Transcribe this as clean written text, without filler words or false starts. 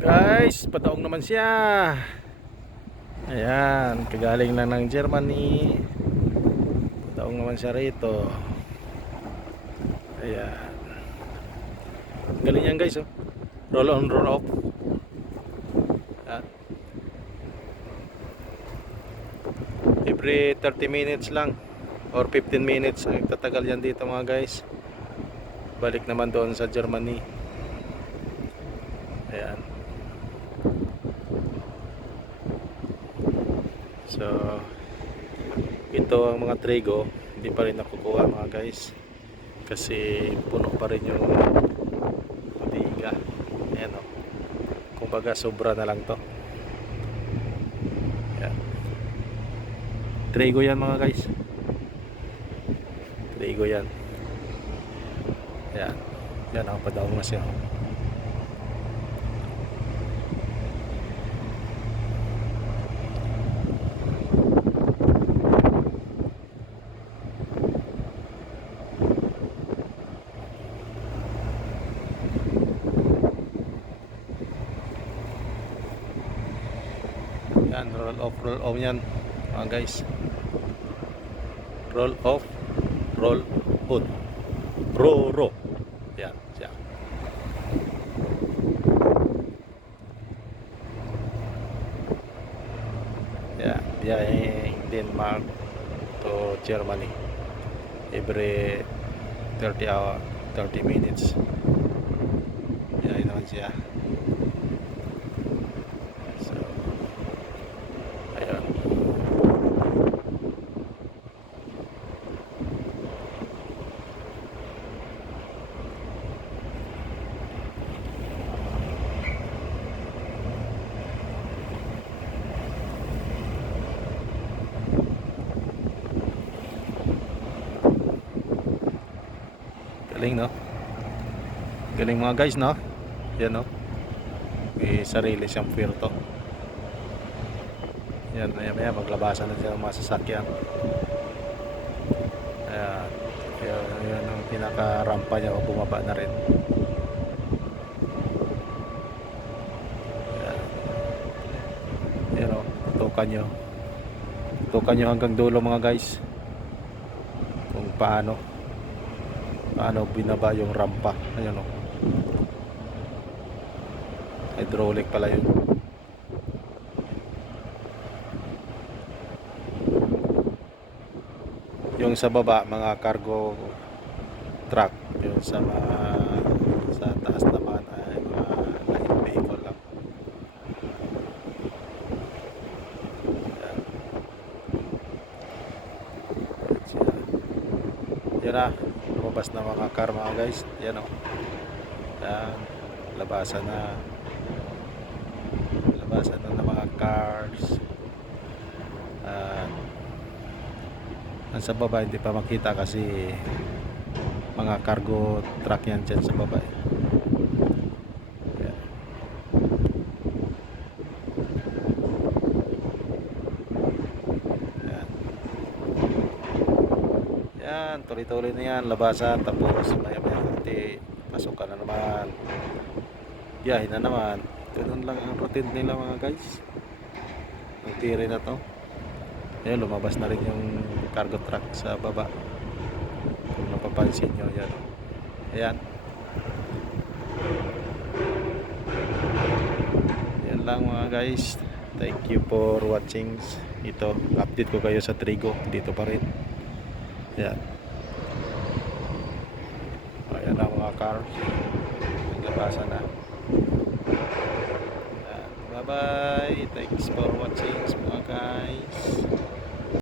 Guys, pataong naman siya. Ayan, kagaling lang ng Germany. Pataong naman siya rito. Ayan. Galing yan guys, oh. Roll on, roll off. Ayan. Every 30 minutes lang or 15 minutes ang tatagal yan dito mga guys. Balik naman doon sa Germany. Ayan. So ito ang mga trigo, hindi pa rin nakukuha mga guys kasi puno pa rin yung tiga. Ayan, oh. Kumbaga sobra na lang to. Ayan. Trigo yan mga guys, trigo yan. Ayan, yan ang padaong na siya. Yan, roll off yan mga guys. Roll off, roll on, ro. Yan siya. Yan, biyaheng Denmark to Germany every 30 minutes. Biyahe naman siya. So ayun. Galing, no? Galing mga guys, no? Yan, no? May sarili siyang puerto. Yan, maya maglabasan na siya ng mga sasakyan. Ayan. Yan ang pinaka-rampa niya o bumaba na rin. Ayan. Yan, no? Tutukan nyo hanggang dulo mga guys kung paano binaba yung rampa. Ayan, o. Hydraulic pala yun. Yung sa baba mga cargo truck, yung sa taas naman ay mga light vehicle lang. Yan na, lumabas na mga car mga guys. Yan, o. Yan, labasan na ng mga cars. Ang sa baba hindi pa makita kasi mga cargo truck yan dyan sa baba. Yan. Yan. Yan, tuloy-tuloy na yan, labasan, tapos maya-maya konti pasok ka na naman, biyahe na naman. Ganun lang ang routine nila mga guys. Ang tire na to. Ayan, lumabas na rin yung cargo truck sa baba. Kung napapansin nyo, yan. Ayan. Yan lang mga guys. Thank you for watching. Ito, update ko kayo sa trigo. Dito pa rin. Ayan. Ayan ang mga car. Naglabasan na. Bye bye, thanks for watching mga guys.